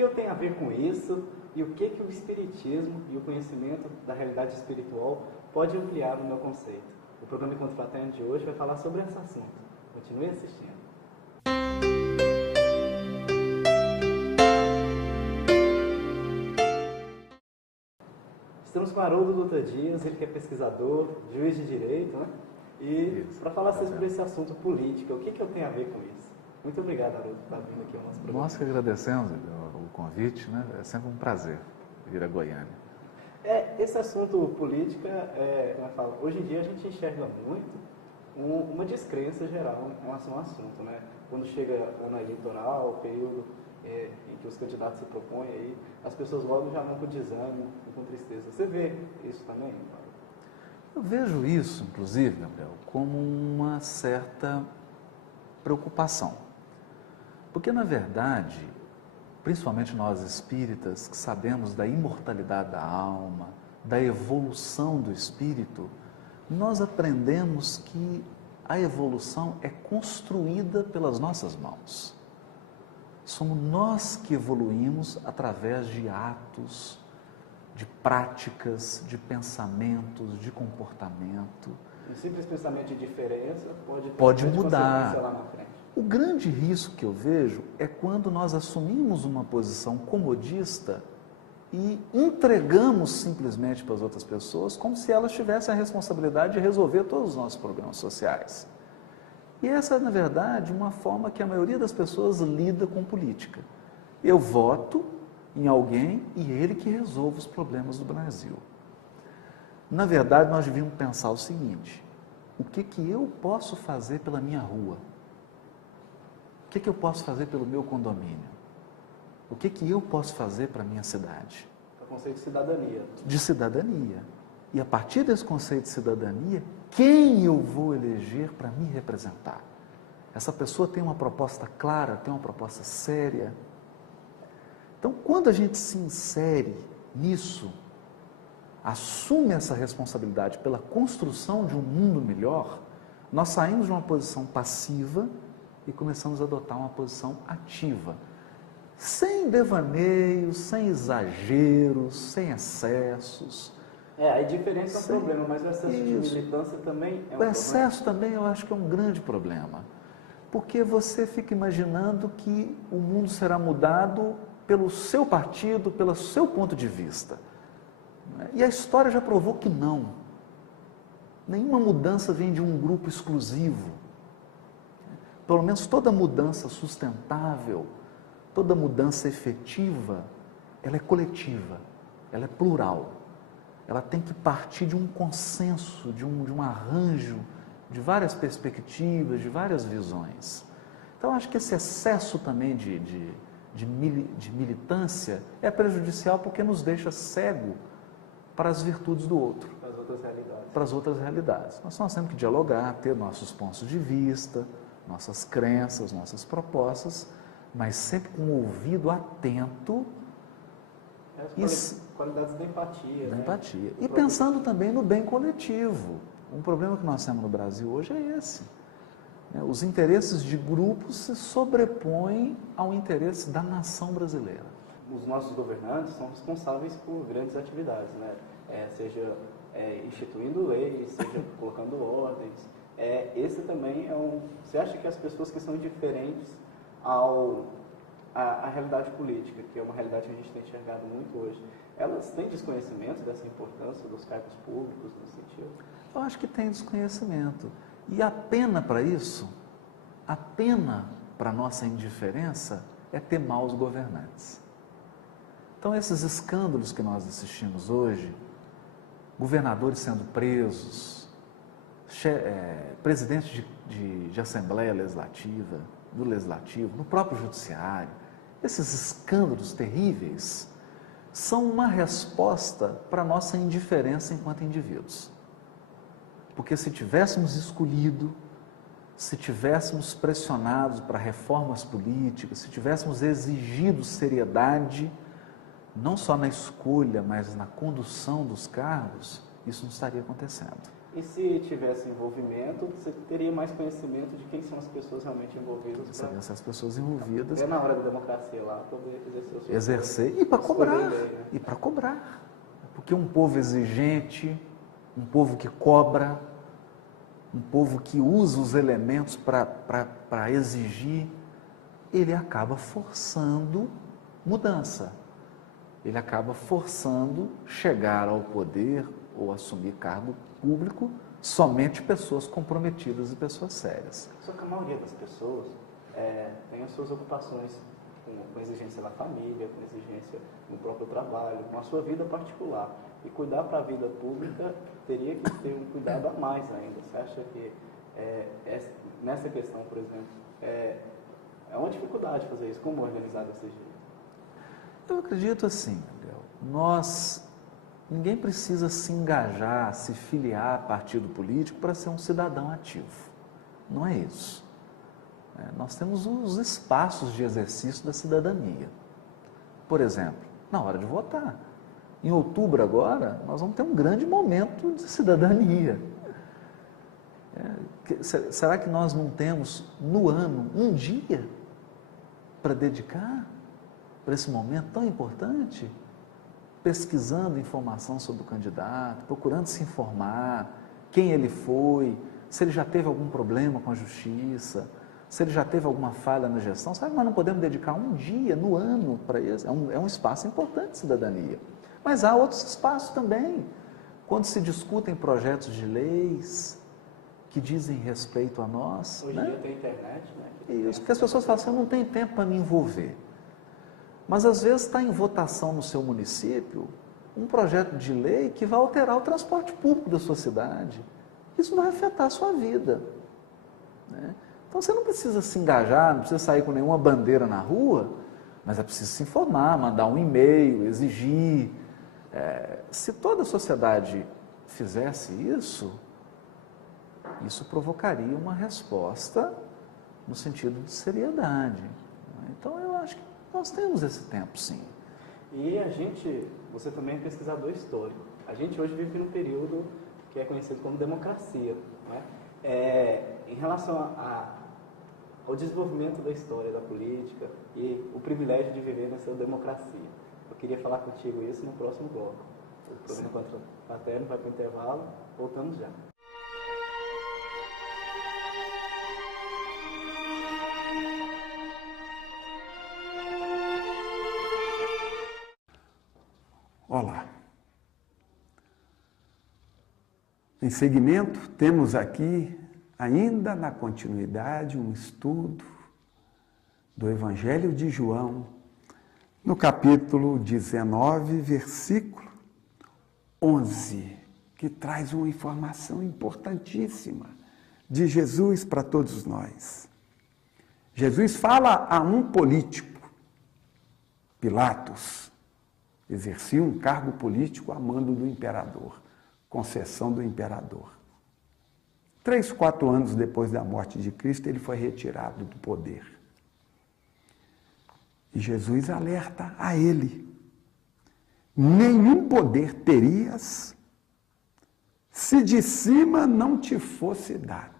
que eu tenho a ver com isso e o que o Espiritismo e o conhecimento da realidade espiritual pode ampliar no meu conceito. O programa Encontro Fraterno de hoje vai falar sobre esse assunto. Continue assistindo. Estamos com Haroldo Dutra Dias, ele que é pesquisador, juiz de direito, né? E para falar sobre esse assunto político, o que eu tenho a ver com isso? Muito obrigado, Haroldo, por estar vindo aqui ao nosso programa. Nós que agradecemos o convite, né? É sempre um prazer vir a Goiânia. Esse assunto política, hoje em dia a gente enxerga muito uma descrença geral em relação ao assunto, né? Quando chega o ano eleitoral, o período em que os candidatos se propõem, aí, as pessoas logo já vão com desânimo e com tristeza. Você vê isso também? Eu vejo isso, inclusive, Gabriel, como uma certa preocupação. Porque, na verdade, principalmente nós espíritas, que sabemos da imortalidade da alma, da evolução do espírito, nós aprendemos que a evolução é construída pelas nossas mãos. Somos nós que evoluímos através de atos, de práticas, de pensamentos, de comportamento. Um simples pensamento de diferença pode mudar. Lá na frente. O grande risco que eu vejo é quando nós assumimos uma posição comodista e entregamos simplesmente para as outras pessoas como se elas tivessem a responsabilidade de resolver todos os nossos problemas sociais. E essa é, na verdade, uma forma que a maioria das pessoas lida com política. Eu voto em alguém e ele que resolve os problemas do Brasil. Na verdade, nós devíamos pensar o seguinte: o que eu posso fazer pela minha rua? O que eu posso fazer pelo meu condomínio? O que eu posso fazer para a minha cidade? O conceito de cidadania. De cidadania. E a partir desse conceito de cidadania, quem eu vou eleger para me representar? Essa pessoa tem uma proposta clara, tem uma proposta séria. Então, quando a gente se insere nisso, assume essa responsabilidade pela construção de um mundo melhor, nós saímos de uma posição passiva e começamos a adotar uma posição ativa, sem devaneios, sem exageros, sem excessos. A diferença é um problema, mas o excesso de militância também é um problema. O excesso também eu acho que é um grande problema, porque você fica imaginando que o mundo será mudado pelo seu partido, pelo seu ponto de vista. E a história já provou que não. Nenhuma mudança vem de um grupo exclusivo. Pelo menos toda mudança sustentável, toda mudança efetiva, ela é coletiva, ela é plural. Ela tem que partir de um consenso, de um arranjo, de várias perspectivas, de várias visões. Então, acho que esse excesso também de militância é prejudicial porque nos deixa cego para as virtudes do outro. Para as outras realidades. Para as outras realidades. Nós temos que dialogar, ter nossos pontos de vista, nossas crenças, nossas propostas, mas sempre com o ouvido atento. Qualidades da empatia. Da empatia. E pensando também no bem coletivo. Um problema que nós temos no Brasil hoje é esse. Os interesses de grupos se sobrepõem ao interesse da nação brasileira. Os nossos governantes são responsáveis por grandes atividades, né? Seja instituindo leis, seja colocando ordens. Esse também é um... Você acha que as pessoas que são indiferentes à realidade política, que é uma realidade que a gente tem enxergado muito hoje, elas têm desconhecimento dessa importância dos cargos públicos nesse sentido? Eu acho que tem desconhecimento. E a pena para isso, a pena para a nossa indiferença é ter maus governantes. Então, esses escândalos que nós assistimos hoje, governadores sendo presos, presidentes de Assembleia Legislativa, do Legislativo, no próprio Judiciário, esses escândalos terríveis são uma resposta para a nossa indiferença enquanto indivíduos. Porque se tivéssemos escolhido, se tivéssemos pressionado para reformas políticas, se tivéssemos exigido seriedade, não só na escolha, mas na condução dos cargos, isso não estaria acontecendo. E se tivesse envolvimento, você teria mais conhecimento de quem são as pessoas realmente envolvidas. Saber se as pessoas envolvidas. É na hora da democracia lá, poder exercer o seu Exercer e para cobrar. né? E para cobrar. Porque um povo exigente, um povo que cobra, um povo que usa os elementos para exigir, ele acaba forçando mudança. Ele acaba forçando chegar ao poder ou assumir cargo público somente pessoas comprometidas e pessoas sérias. Só que a maioria das pessoas tem as suas ocupações com exigência na família, com exigência no próprio trabalho, com a sua vida particular. E cuidar para a vida pública teria que ter um cuidado a mais ainda. Você acha que nessa questão, por exemplo, é uma dificuldade fazer isso? Como organizar desse jeito? Eu acredito assim, Gabriel, ninguém precisa se engajar, se filiar a partido político para ser um cidadão ativo. Não é isso. Nós temos os espaços de exercício da cidadania. Por exemplo, na hora de votar. Em outubro agora, nós vamos ter um grande momento de cidadania. Será que nós não temos no ano um dia para dedicar para esse momento tão importante? Pesquisando informação sobre o candidato, procurando se informar, quem ele foi, se ele já teve algum problema com a justiça, se ele já teve alguma falha na gestão. Sabe, nós não podemos dedicar um dia no ano para isso. É um espaço importante de cidadania. Mas há outros espaços também, quando se discutem projetos de leis que dizem respeito a nós. Hoje em dia tem internet, né? Isso, porque as pessoas falam assim, eu não tenho tempo para me envolver. Mas às vezes está em votação no seu município um projeto de lei que vai alterar o transporte público da sua cidade. Isso vai afetar a sua vida. Né? Então você não precisa se engajar, não precisa sair com nenhuma bandeira na rua, mas é preciso se informar, mandar um e-mail, exigir. Se toda a sociedade fizesse isso provocaria uma resposta no sentido de seriedade. Então eu acho que nós temos esse tempo, sim. E você também é pesquisador histórico. A gente hoje vive num período que é conhecido como democracia. Né? Em relação ao desenvolvimento da história, da política e o privilégio de viver nessa democracia. Eu queria falar contigo isso no próximo bloco. O programa Contra a Paterno vai para o intervalo, voltamos já. Olá. Em segmento, temos aqui, ainda na continuidade, um estudo do Evangelho de João, no capítulo 19, versículo 11, que traz uma informação importantíssima de Jesus para todos nós. Jesus fala a um político, Pilatos, exercia um cargo político a mando do imperador, concessão do imperador. 3, 4 anos depois da morte de Cristo, ele foi retirado do poder. E Jesus alerta a ele: nenhum poder terias se de cima não te fosse dado.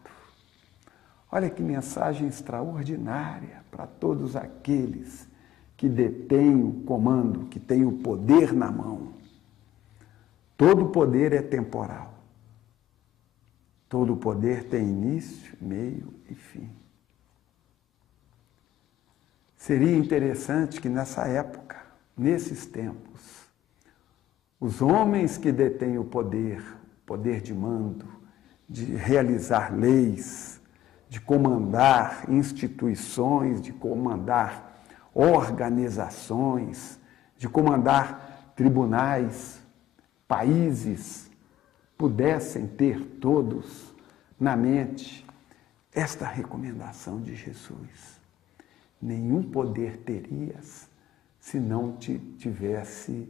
Olha que mensagem extraordinária para todos aqueles que detêm o comando, que têm o poder na mão. Todo poder é temporal. Todo poder tem início, meio e fim. Seria interessante que nessa época, nesses tempos, os homens que detêm o poder de mando, de realizar leis, de comandar instituições, de comandar organizações, de comandar tribunais, países, pudessem ter todos na mente esta recomendação de Jesus. Nenhum poder terias se não te tivesse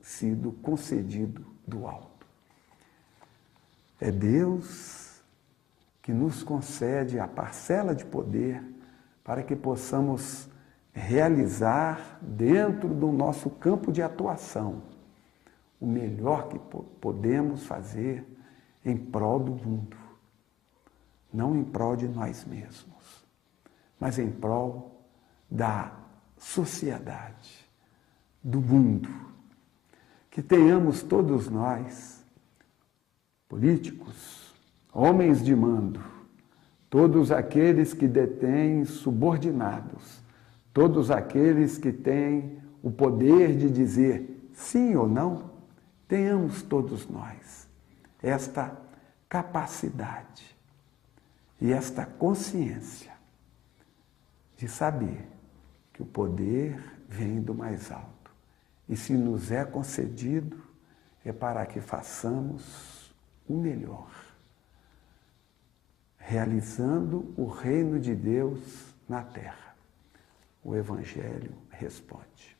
sido concedido do alto. É Deus que nos concede a parcela de poder para que possamos realizar dentro do nosso campo de atuação o melhor que podemos fazer em prol do mundo, não em prol de nós mesmos, mas em prol da sociedade, do mundo. Que tenhamos todos nós, políticos, homens de mando, todos aqueles que detêm subordinados, todos aqueles que têm o poder de dizer sim ou não, tenhamos todos nós esta capacidade e esta consciência de saber que o poder vem do mais alto. E se nos é concedido, é para que façamos o melhor, realizando o reino de Deus na terra. O Evangelho responde.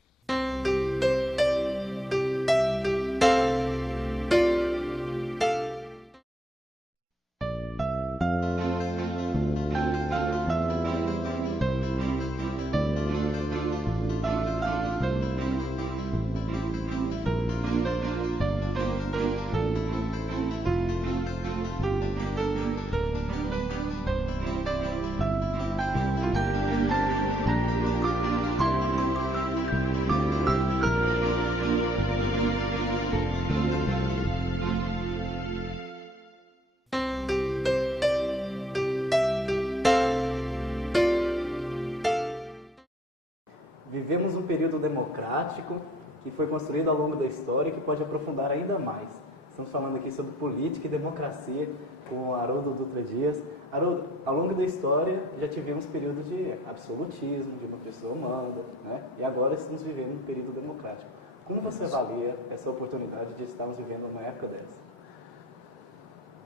Vivemos um período democrático que foi construído ao longo da história e que pode aprofundar ainda mais. Estamos falando aqui sobre política e democracia com o Haroldo Dutra Dias. Haroldo, ao longo da história já tivemos períodos de absolutismo, de uma pessoa manda, né? E agora estamos vivendo um período democrático. Como você avalia essa oportunidade de estarmos vivendo uma época dessa?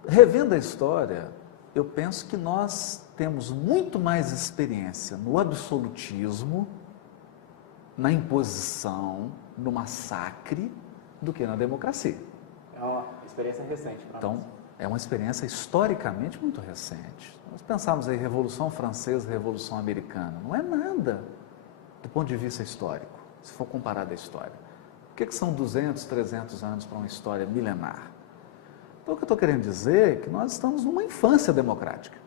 Revendo a história, eu penso que nós temos muito mais experiência no absolutismo, na imposição, no massacre, do que na democracia. É uma experiência recente para nós. Então, é uma experiência historicamente muito recente. Nós pensamos aí Revolução Francesa, Revolução Americana. Não é nada do ponto de vista histórico, se for comparado à história. O que são 200, 300 anos para uma história milenar? Então, o que eu estou querendo dizer é que nós estamos numa infância democrática.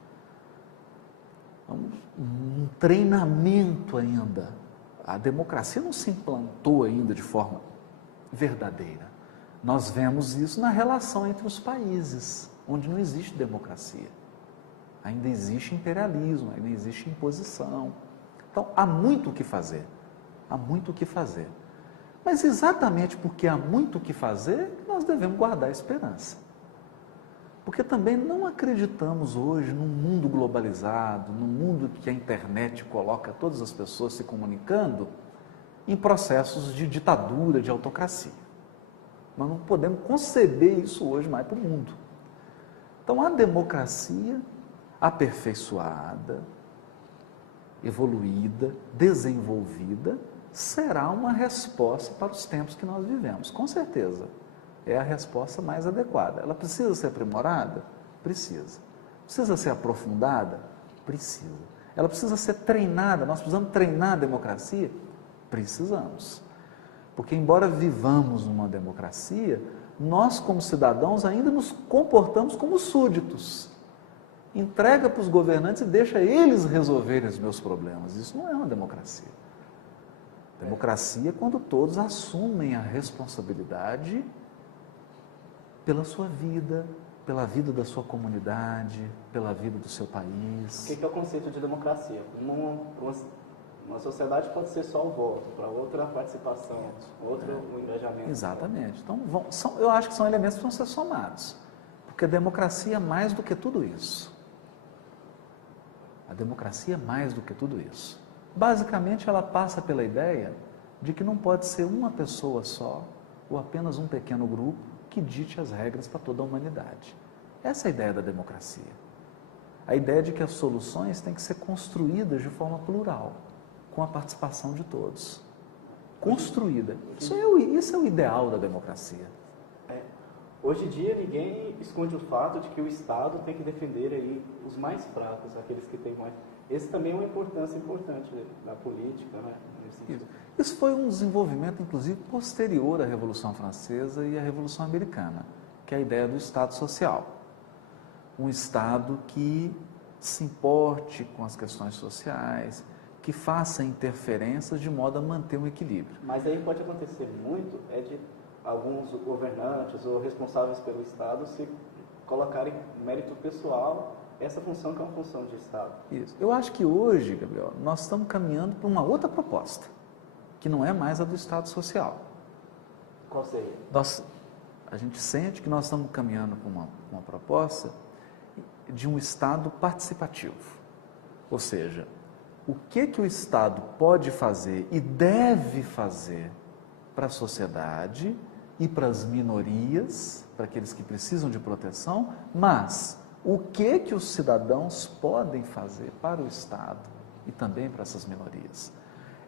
Um treinamento ainda. A democracia não se implantou ainda de forma verdadeira. Nós vemos isso na relação entre os países, onde não existe democracia. Ainda existe imperialismo, ainda existe imposição. Então, há muito o que fazer. Há muito o que fazer. Mas exatamente porque há muito o que fazer, nós devemos guardar a esperança. Porque também não acreditamos hoje num mundo globalizado, num mundo que a internet coloca todas as pessoas se comunicando em processos de ditadura, de autocracia. Nós não podemos conceber isso hoje mais para o mundo. Então, a democracia aperfeiçoada, evoluída, desenvolvida, será uma resposta para os tempos que nós vivemos, com certeza. É a resposta mais adequada. Ela precisa ser aprimorada? Precisa. Precisa ser aprofundada? Precisa. Ela precisa ser treinada? Nós precisamos treinar a democracia? Precisamos. Porque, embora vivamos numa democracia, nós, como cidadãos, ainda nos comportamos como súditos. Entrega para os governantes e deixa eles resolverem os meus problemas. Isso não é uma democracia. Democracia é quando todos assumem a responsabilidade pela sua vida, pela vida da sua comunidade, pela vida do seu país. O que é o conceito de democracia? Uma sociedade pode ser só o voto, para outra a participação, outro o engajamento. Exatamente. Então, eu acho que são elementos que vão ser somados, porque a democracia é mais do que tudo isso. A democracia é mais do que tudo isso. Basicamente, ela passa pela ideia de que não pode ser uma pessoa só, ou apenas um pequeno grupo, que dite as regras para toda a humanidade. Essa é a ideia da democracia. A ideia de que as soluções têm que ser construídas de forma plural, com a participação de todos. Construída. Isso é o ideal da democracia. Hoje em dia, ninguém esconde o fato de que o Estado tem que defender aí os mais fracos, aqueles que têm mais. Esse também é uma importância importante da política, né? Isso foi um desenvolvimento, inclusive, posterior à Revolução Francesa e à Revolução Americana, que é a ideia do Estado Social. um Estado que se importe com as questões sociais, que faça interferências de modo a manter um equilíbrio. Mas aí pode acontecer muito de alguns governantes ou responsáveis pelo Estado se colocarem mérito pessoal essa função que é uma função de Estado. Isso. Eu acho que hoje, Gabriel, nós estamos caminhando para uma outra proposta, que não é mais a do Estado social. Qual seria? A gente sente que nós estamos caminhando para uma proposta de um Estado participativo. Ou seja, o que o Estado pode fazer e deve fazer para a sociedade e para as minorias, para aqueles que precisam de proteção, mas o que os cidadãos podem fazer para o Estado e também para essas minorias.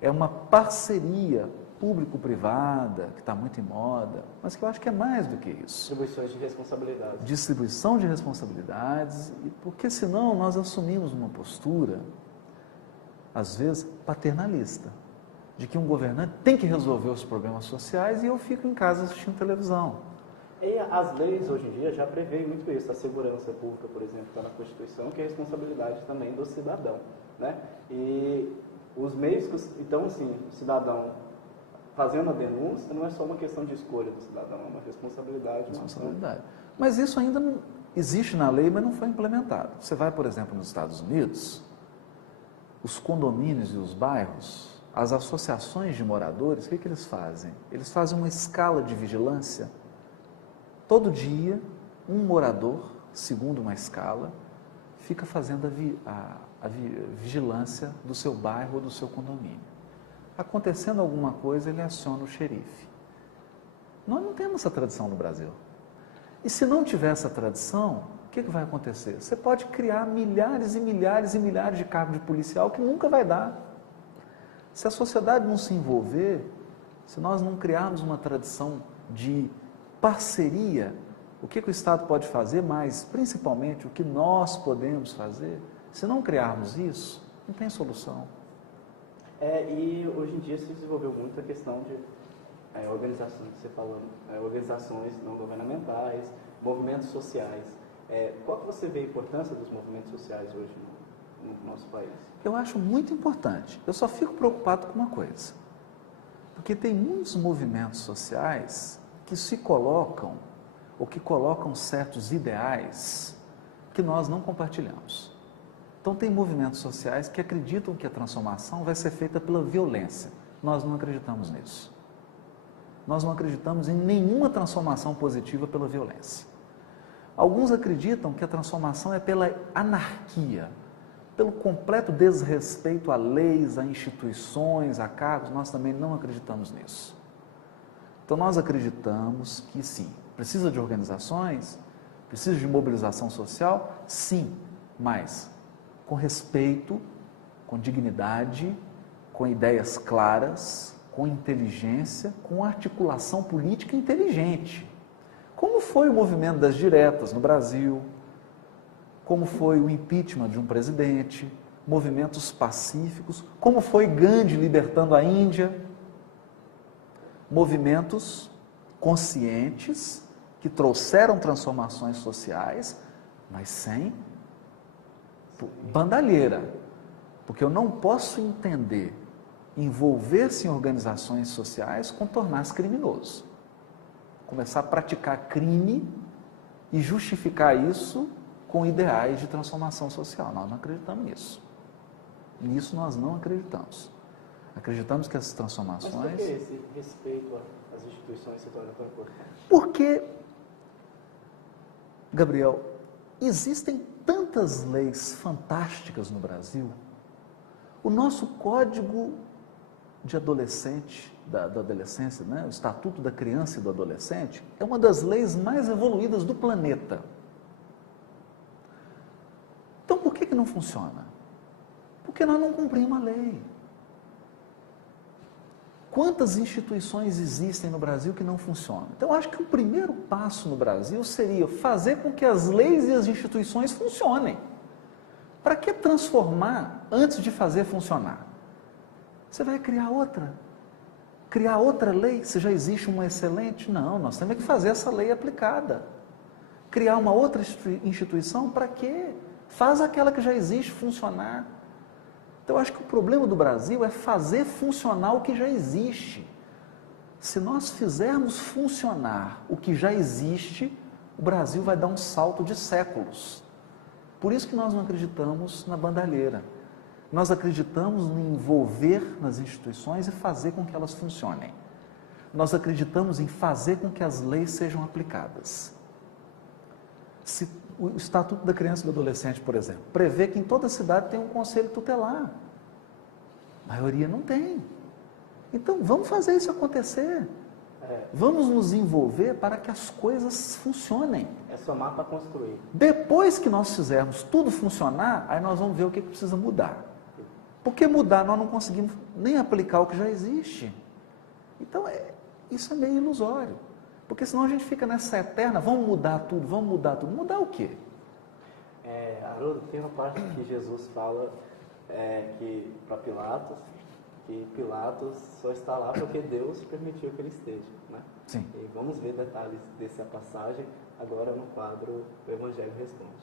É uma parceria público-privada, que está muito em moda, mas que eu acho que é mais do que isso. Distribuições de responsabilidades. Distribuição de responsabilidades, porque senão nós assumimos uma postura, às vezes, paternalista, de que um governante tem que resolver os problemas sociais e eu fico em casa assistindo televisão. E as leis hoje em dia já prevêem muito isso. A segurança pública, por exemplo, está na Constituição, que é responsabilidade também do cidadão, né? E os meios que, então, assim, o cidadão fazendo a denúncia não é só uma questão de escolha do cidadão, é uma responsabilidade. Mas isso ainda não existe na lei, mas não foi implementado. Você vai, por exemplo, nos Estados Unidos, os condomínios e os bairros, as associações de moradores, o que eles fazem? Eles fazem uma escala de vigilância. Todo dia, um morador, segundo uma escala, fica fazendo a vigilância do seu bairro ou do seu condomínio. Acontecendo alguma coisa, ele aciona o xerife. Nós não temos essa tradição no Brasil. E se não tiver essa tradição, o que vai acontecer? Você pode criar milhares e milhares e milhares de cargos de policial que nunca vai dar. Se a sociedade não se envolver, se nós não criarmos uma tradição de parceria, o que o Estado pode fazer, mas principalmente o que nós podemos fazer, se não criarmos isso, não tem solução. E hoje em dia se desenvolveu muito a questão de organizações, você falou, organizações não governamentais, movimentos sociais. Qual que você vê a importância dos movimentos sociais hoje no nosso país? Eu acho muito importante. Eu só fico preocupado com uma coisa. Porque tem muitos movimentos sociais que se colocam, ou que colocam certos ideais que nós não compartilhamos. Então tem movimentos sociais que acreditam que a transformação vai ser feita pela violência. Nós não acreditamos nisso. Nós não acreditamos em nenhuma transformação positiva pela violência. Alguns acreditam que a transformação é pela anarquia, pelo completo desrespeito a leis, a instituições, a cargos. Nós também não acreditamos nisso. Então nós acreditamos que sim, precisa de organizações, precisa de mobilização social, sim, mas com respeito, com dignidade, com ideias claras, com inteligência, com articulação política inteligente. Como foi o movimento das diretas no Brasil, como foi o impeachment de um presidente, movimentos pacíficos, como foi Gandhi libertando a Índia, movimentos conscientes que trouxeram transformações sociais, mas sem bandalheira, porque eu não posso entender envolver-se em organizações sociais com tornar-se criminoso. Começar a praticar crime e justificar isso com ideais de transformação social. Nós não acreditamos nisso. Nisso nós não acreditamos. Acreditamos que essas transformações... Mas por que esse respeito às instituições se torna tão importante? Porque, Gabriel, existem tantas leis fantásticas no Brasil. O nosso Código de Adolescente, da adolescência, né? O Estatuto da Criança e do Adolescente, é uma das leis mais evoluídas do planeta. Então, por que não funciona? Porque nós não cumprimos a lei. Quantas instituições existem no Brasil que não funcionam? Então, eu acho que o primeiro passo no Brasil seria fazer com que as leis e as instituições funcionem. Para que transformar antes de fazer funcionar? Você vai criar outra. Criar outra lei, se já existe uma excelente? Não, nós temos que fazer essa lei aplicada. Criar uma outra instituição para quê? Faz aquela que já existe funcionar. Então, eu acho que o problema do Brasil é fazer funcionar o que já existe. Se nós fizermos funcionar o que já existe, o Brasil vai dar um salto de séculos. Por isso que nós não acreditamos na bandalheira. Nós acreditamos em envolver nas instituições e fazer com que elas funcionem. Nós acreditamos em fazer com que as leis sejam aplicadas. Se o Estatuto da Criança e do Adolescente, por exemplo, prevê que em toda cidade tem um conselho tutelar. A maioria não tem. Então, vamos fazer isso acontecer. Vamos nos envolver para que as coisas funcionem. É somar para construir. Depois que nós fizermos tudo funcionar, aí nós vamos ver o que precisa mudar. Porque mudar, nós não conseguimos nem aplicar o que já existe. Então, isso é meio ilusório. Porque senão a gente fica nessa eterna, vamos mudar tudo, vamos mudar tudo. Mudar o quê? Haroldo, tem uma parte que Jesus fala que para Pilatos, que Pilatos só está lá porque Deus permitiu que ele esteja, né? Sim. E vamos ver detalhes dessa passagem agora no quadro O Evangelho Responde.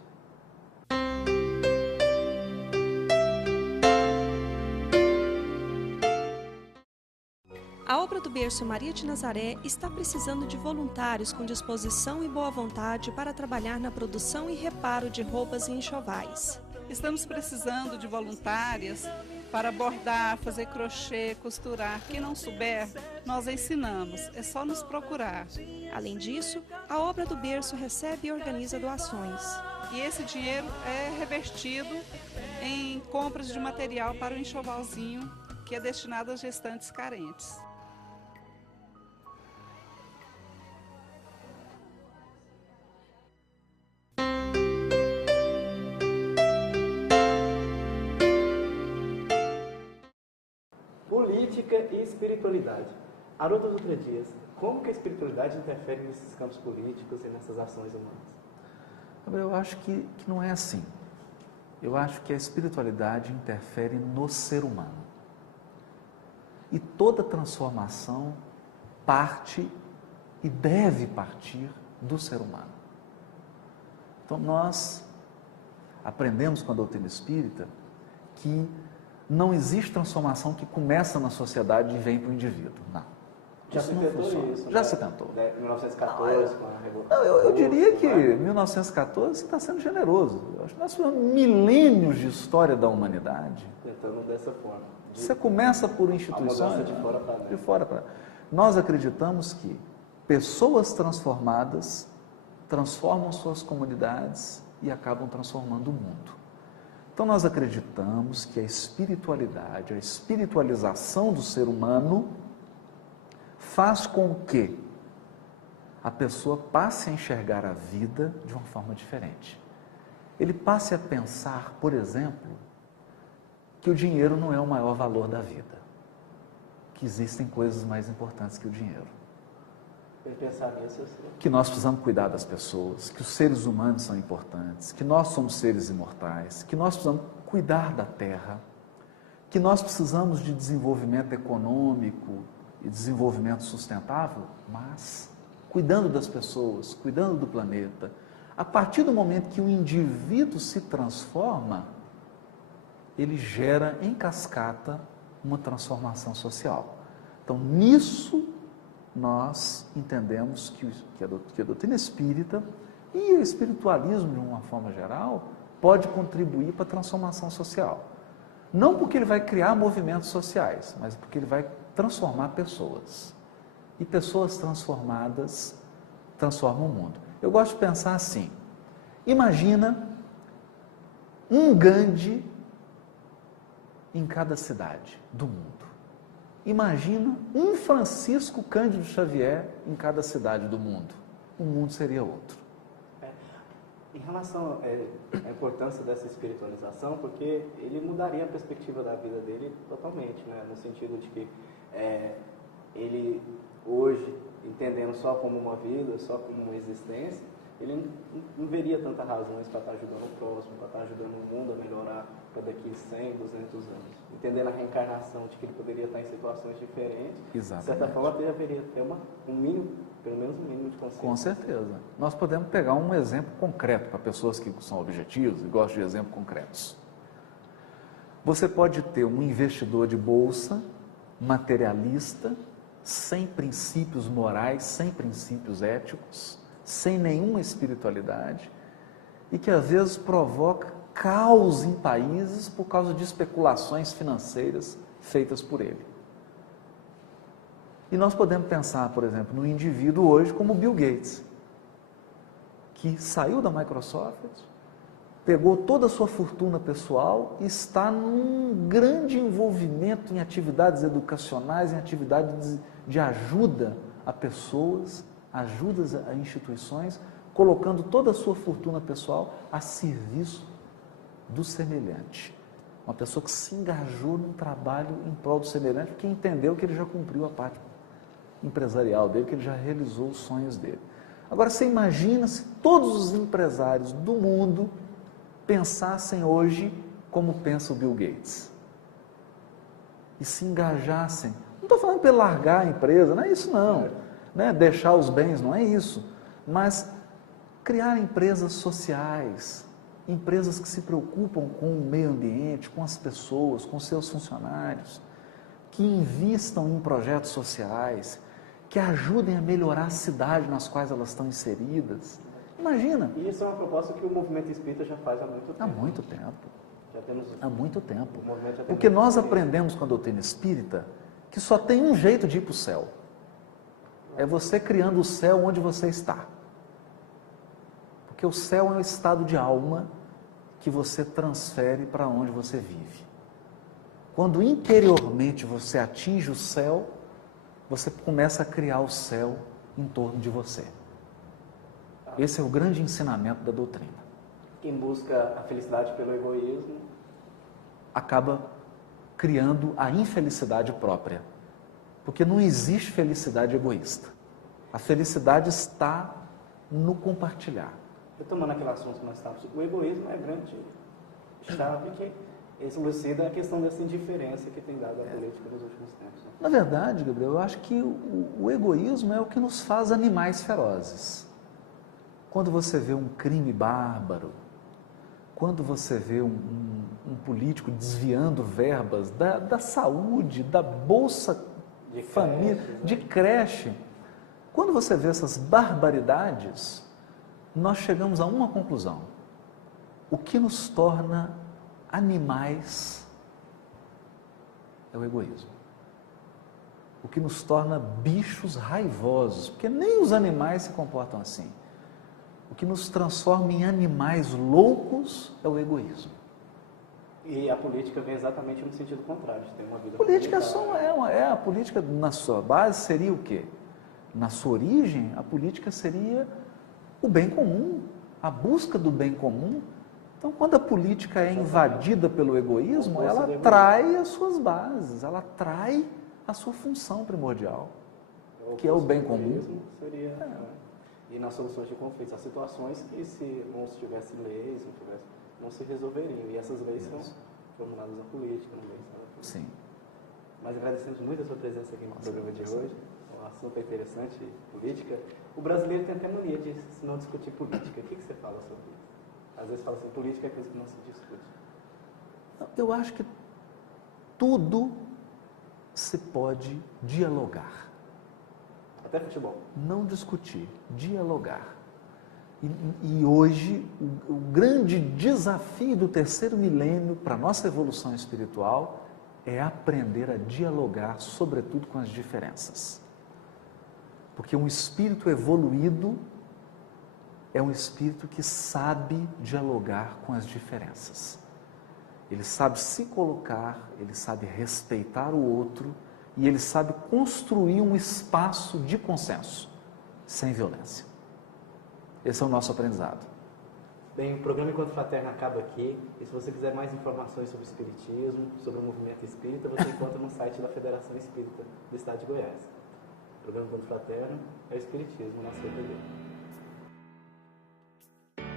A obra do Berço Maria de Nazaré está precisando de voluntários com disposição e boa vontade para trabalhar na produção e reparo de roupas e enxovais. Estamos precisando de voluntárias para bordar, fazer crochê, costurar. Quem não souber, nós ensinamos. É só nos procurar. Além disso, a obra do Berço recebe e organiza doações. E esse dinheiro é revertido em compras de material para o enxovalzinho, que é destinado às gestantes carentes. Política e espiritualidade. Haroldo Dutra Dias, como que a espiritualidade interfere nesses campos políticos e nessas ações humanas? Eu acho que não é assim. Eu acho que a espiritualidade interfere no ser humano. E toda transformação parte e deve partir do ser humano. Então nós aprendemos com a doutrina espírita que não existe transformação que começa na sociedade e vem para o indivíduo. Não. Já Isso se não tentou funciona. isso. Já se tentou. 1914, com a Revolução. Eu diria que 1914 está sendo generoso. Eu acho que nós tivemos milênios de história da humanidade. Tentando dessa forma. Você começa por instituições de fora para dentro. de fora para dentro. Nós acreditamos que pessoas transformadas transformam suas comunidades e acabam transformando o mundo. Então nós acreditamos que a espiritualidade, a espiritualização do ser humano faz com que a pessoa passe a enxergar a vida de uma forma diferente. Ele passe a pensar, por exemplo, que o dinheiro não é o maior valor da vida, que existem coisas mais importantes que o dinheiro. Ele pensar nisso, assim. Que nós precisamos cuidar das pessoas, que os seres humanos são importantes, que nós somos seres imortais, que nós precisamos cuidar da terra, que nós precisamos de desenvolvimento econômico e desenvolvimento sustentável, mas cuidando das pessoas, cuidando do planeta. A partir do momento que o indivíduo se transforma, ele gera em cascata uma transformação social. Então, nisso, nós entendemos que a doutrina espírita e o espiritualismo, de uma forma geral, pode contribuir para a transformação social. Não porque ele vai criar movimentos sociais, mas porque ele vai transformar pessoas. E pessoas transformadas transformam o mundo. Eu gosto de pensar assim, imagina um Gandhi em cada cidade do mundo. Imagina um Francisco Cândido Xavier em cada cidade do mundo. O mundo seria outro. Em relação à importância dessa espiritualização, porque ele mudaria a perspectiva da vida dele totalmente, né? No sentido de que ele hoje, entendendo só como uma vida, só como uma existência, ele não veria tantas razões para estar ajudando o próximo, para estar ajudando o mundo a melhorar para daqui 100, 200 anos. Entendendo a reencarnação, de que ele poderia estar em situações diferentes. Exatamente. De certa forma, ele deveria ter um mínimo pelo menos um mínimo de consciência. Com certeza. Nós podemos pegar um exemplo concreto para pessoas que são objetivos e gostam de exemplos concretos. Você pode ter um investidor de bolsa, materialista, sem princípios morais, sem princípios éticos, sem nenhuma espiritualidade, e que às vezes provoca caos em países por causa de especulações financeiras feitas por ele. E nós podemos pensar, por exemplo, no indivíduo hoje como Bill Gates, que saiu da Microsoft, pegou toda a sua fortuna pessoal e está num grande envolvimento em atividades educacionais, em atividades de ajuda a pessoas, ajudas a instituições, colocando toda a sua fortuna pessoal a serviço do semelhante. Uma pessoa que se engajou num trabalho em prol do semelhante, porque entendeu que ele já cumpriu a parte empresarial dele, que ele já realizou os sonhos dele. Agora, você imagina se todos os empresários do mundo pensassem hoje como pensa o Bill Gates e se engajassem. Não estou falando para ele largar a empresa, não é isso não, né? Deixar os bens, não é isso, mas criar empresas sociais, empresas que se preocupam com o meio ambiente, com as pessoas, com seus funcionários, que invistam em projetos sociais, que ajudem a melhorar a cidade nas quais elas estão inseridas. Imagina. E isso é uma proposta que o movimento espírita já faz há muito tempo. Há muito tempo. Já temos Há muito tempo. o movimento já tem Porque muito nós tempo. aprendemos com a doutrina espírita que só tem um jeito de ir para o céu. É você criando o céu onde você está. Porque o céu é um estado de alma que você transfere para onde você vive. Quando interiormente você atinge o céu, você começa a criar o céu em torno de você. Esse é o grande ensinamento da doutrina. Quem busca a felicidade pelo egoísmo Acaba criando a infelicidade própria. Porque não existe felicidade egoísta. A felicidade está no compartilhar. retomando aquele assunto que nós estávamos, o egoísmo é a grande chave que elucida a questão dessa indiferença que tem dado à política nos últimos tempos. Né? Na verdade, Gabriel, eu acho que o egoísmo é o que nos faz animais ferozes. Quando você vê um crime bárbaro, quando você vê um político desviando verbas da saúde, da Bolsa De Família, creche, né? de creche, quando você vê essas barbaridades, nós chegamos a uma conclusão. O que nos torna animais é o egoísmo. O que nos torna bichos raivosos, porque nem os animais se comportam assim. O que nos transforma em animais loucos é o egoísmo. E a política vem exatamente no sentido contrário, de ter uma vida A política comunitária. a política na sua base seria o quê? Na sua origem, a política seria o bem comum, a busca do bem comum. Então, quando a política é invadida pelo egoísmo, ela trai as suas bases, ela trai a sua função primordial, que é o bem comum. Egoísmo seria, e nas soluções de conflitos, as situações que se não tivesse leis, não se resolveriam. E essas leis são formuladas na política, não leis na política. Sim. Mas agradecemos muito a sua presença aqui no programa de hoje. Um assunto interessante, política. O brasileiro tem até mania de não discutir política. O que você fala sobre isso? Às vezes fala assim, política é coisa que não se discute. Eu acho que tudo se pode dialogar. Até futebol. Não discutir, dialogar. E hoje, o grande desafio do terceiro milênio para a nossa evolução espiritual é aprender a dialogar, sobretudo com as diferenças. Porque um espírito evoluído é um espírito que sabe dialogar com as diferenças. Ele sabe se colocar, ele sabe respeitar o outro e ele sabe construir um espaço de consenso, sem violência. Esse é o nosso aprendizado. Bem, o programa Encontro Fraterno acaba aqui. E se você quiser mais informações sobre o Espiritismo, sobre o movimento espírita, você encontra no site da Federação Espírita do Estado de Goiás. O programa Encontro Fraterno é o Espiritismo na sua TV.